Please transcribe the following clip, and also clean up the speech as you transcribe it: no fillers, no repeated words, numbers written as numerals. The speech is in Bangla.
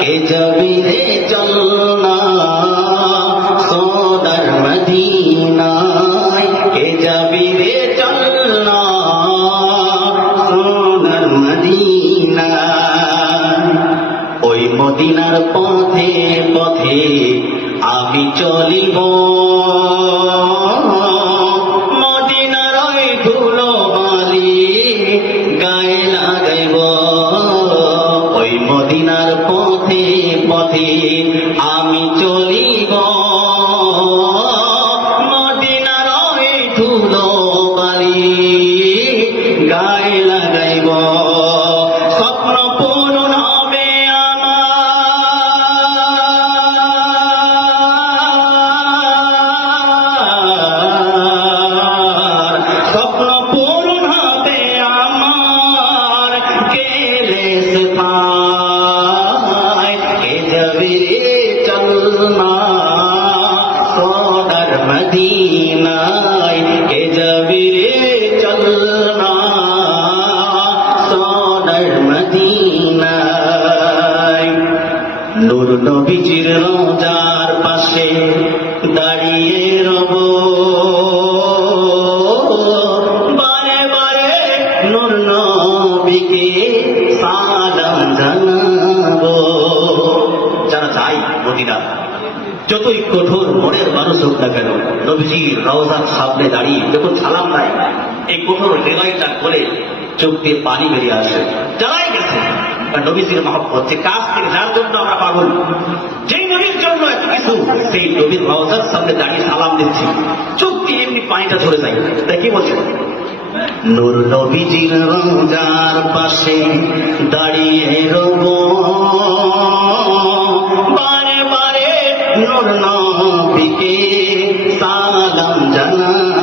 কে যাবি রে চল না সোনার মদিনায়, কে যাবি রে চল না সোনার মদিনায়। ওই মদিনার পথে পথে আমি চলিব, মদিনার ওই ধুলো বালি গায়ে লাগাইব। ওই মদিনার পথে পথে আমি চলিব, মদিনার ওই ধুলো বালি গায়ে লাগাইব। স্বপ্ন পূরণ হবে আমার, স্বপ্ন পূরণ হবে আমার গেলে সে পায়। কে যাবে রে চল না সোনার মদিনায়, কে যাবে রে চল না সোনার মদিনায়। নূর নবীজির রোজার পাশে দাঁড়িয়ে রব, বারে বারে নূর নবীকে সালাম জানাবো। যারা চাই মদিনা, যতই কঠোর মনের মানুষ হোক না কেন, নবীজির রওজার সামনে দাঁড়িয়ে যখন সালাম দেয়, এই কঠোর হৃদয়টা করে চোখ দিয়ে পানি বেরিয়ে আসে। যারাই গেছে নবীজির মহব্বত, যে কাজ থেকে যার জন্য আমরা পাগল, যেই নবীর জন্য এত কিছু, সেই নবীর রওজার সামনে দাঁড়িয়ে সালাম দিচ্ছি, চোখ দিয়ে এমনি পানিটা ঝরে যায়। তাই কি বলছেন? নূর নবীজির রওজার পাশে দাঁড়িয়ে রব, বারে বারে নূর নবীকে সালাম জানা